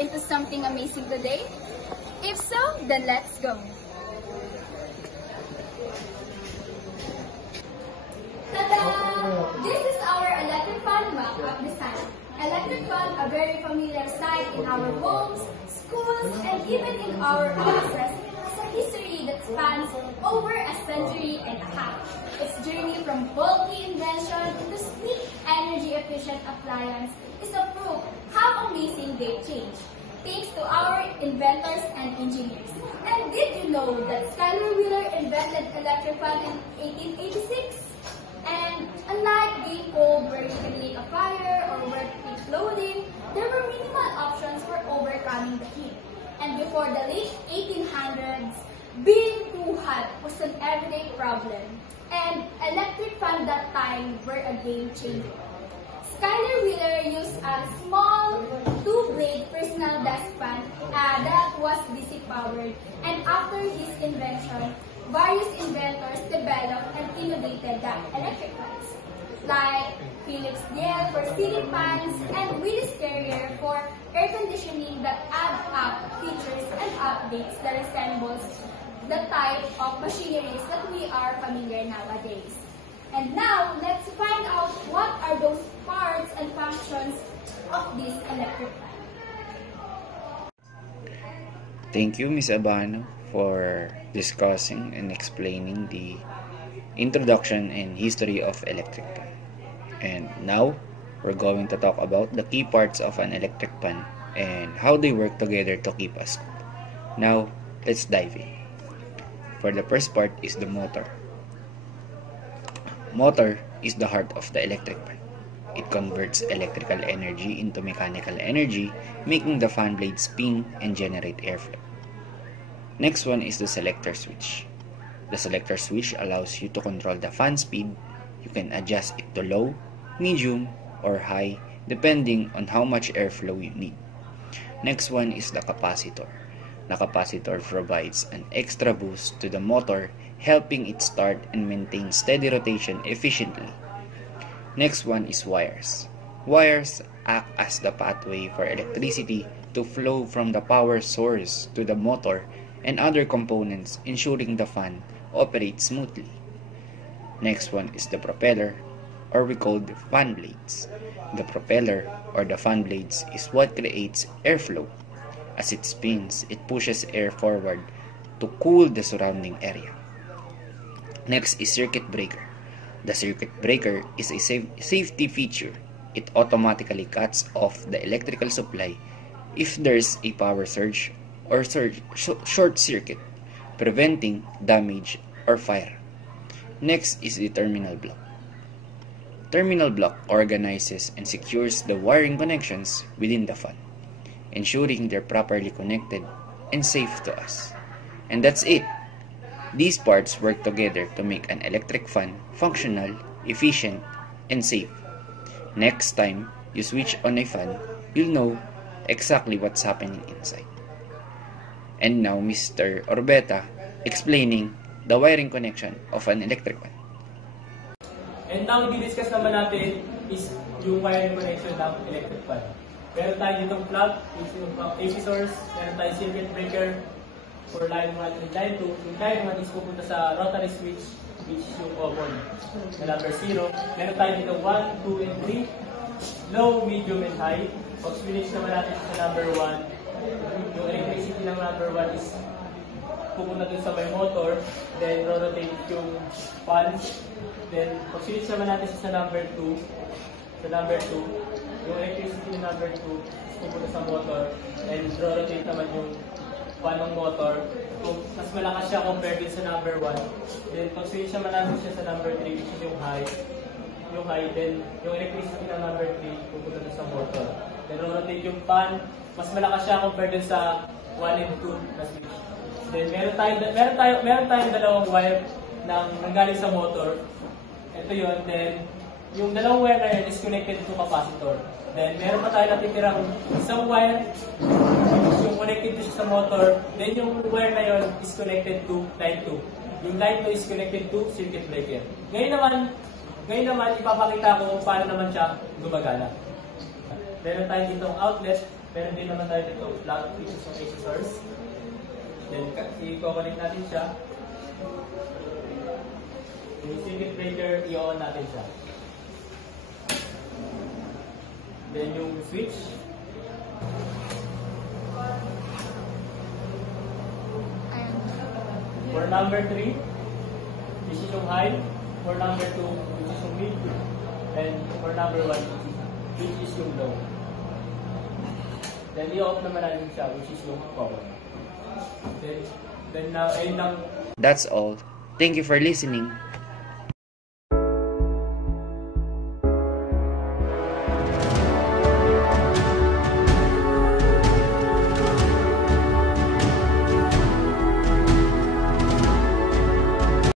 into something amazing today? If so, then let's go! Tada! This is our electric fan mock-up design. Electric fan, a very familiar sight in our homes, schools, and even in our offices, has a history that spans over a century and a half. Its journey from bulky invention to sleek, energy-efficient appliance is a proof how amazing they change, thanks to our inventors and engineers. And did you know that Schuyler Wheeler invented electric fan in 1886? And unlike being cold where you can make a fire or work with clothing, there were minimal options for overcoming the heat. And before the late 1800s, being too hot was an everyday problem. And electric fan that time were a game changer. Schuyler Wheeler used a small two-blade personal desk fan that was DC powered. And after his invention, various inventors developed and innovated the electric fans, like Philips Yale for ceiling fans and Willis Carrier for air conditioning that add up features and updates that resembles the type of machineries that we are familiar nowadays. And now, let's find out what are those parts and functions of this electric fan. Thank you, Ms. Abano, for discussing and explaining the introduction and history of electric fan. And now, we're going to talk about the key parts of an electric fan and how they work together to keep us cool. Now, let's dive in. For the first part is the motor. Motor is the heart of the electric fan. It converts electrical energy into mechanical energy, making the fan blades spin and generate airflow. Next one is the selector switch. The selector switch allows you to control the fan speed. You can adjust it to low, medium, or high depending on how much airflow you need. Next one is the capacitor. The capacitor provides an extra boost to the motor, helping it start and maintain steady rotation efficiently. Next one is wires. Wires act as the pathway for electricity to flow from the power source to the motor and other components, ensuring the fan operates smoothly. Next one is the propeller, or we call the fan blades. The propeller or the fan blades is what creates airflow. As it spins, it pushes air forward to cool the surrounding area. Next is circuit breaker. The circuit breaker is a safety feature. It automatically cuts off the electrical supply if there's a power surge or short circuit, preventing damage or fire. Next is the terminal block. Terminal block organizes and secures the wiring connections within the fan, ensuring they're properly connected and safe to us. And that's it. These parts work together to make an electric fan functional, efficient, and safe. Next time you switch on a fan, you'll know exactly what's happening inside. And now Mr. Orbeta explaining the wiring connection of an electric fan. And now, i-discuss naman natin is yung wiring connection ng electric fan. Meron tayo ditong plug, yung AC source, meron tayo circuit breaker for line 1 and line 2. Yung line 1 is pupunta sa rotary switch, which is yung common na number 0. Meron tayo ditong 1, 2, and 3, low, medium, and high. Pag switch naman natin sa number 1, yung electricity ng number 1 is pupunta dun sa may motor, then rotate yung fans. Then, pag switch naman natin sa number 2, yung electricity ng number 2 is pupunta sa motor, and rotate naman yung fan ng motor. So, mas malakas siya compared din sa number 1. Then, pag switch naman natin siya sa number 3, which is yung high, then yung electricity ng number 3 pupunta dun sa motor. Then, rotate yung fan, mas malakas siya compared din sa 1 and 2 na switch. Then, meron tayong dalawang wire nanggaling sa motor. Ito yun. Then, yung dalawang wire na yun is connected to capacitor. Then, meron pa tayo natitirang isang wire yung connected to siya sa motor. Then, yung wire na yun is connected to line 2. Yung line 2 is connected to circuit breaker. Ngayon naman, ipapakita ko kung paano naman siya gumagana. Meron tayo ditong outlet. Meron din naman tayo dito flat, which is yung AC source. Then, i-connect natin siya. Yung circuit breaker, i-on natin siya. Then, yung switch. For number 3, this is yung high. For number 2, which is yung mid. And for number 1, which is yung low. Then, i-off naman natin siya, which is yung power. Then now, ayun lang. That's all. Thank you for listening.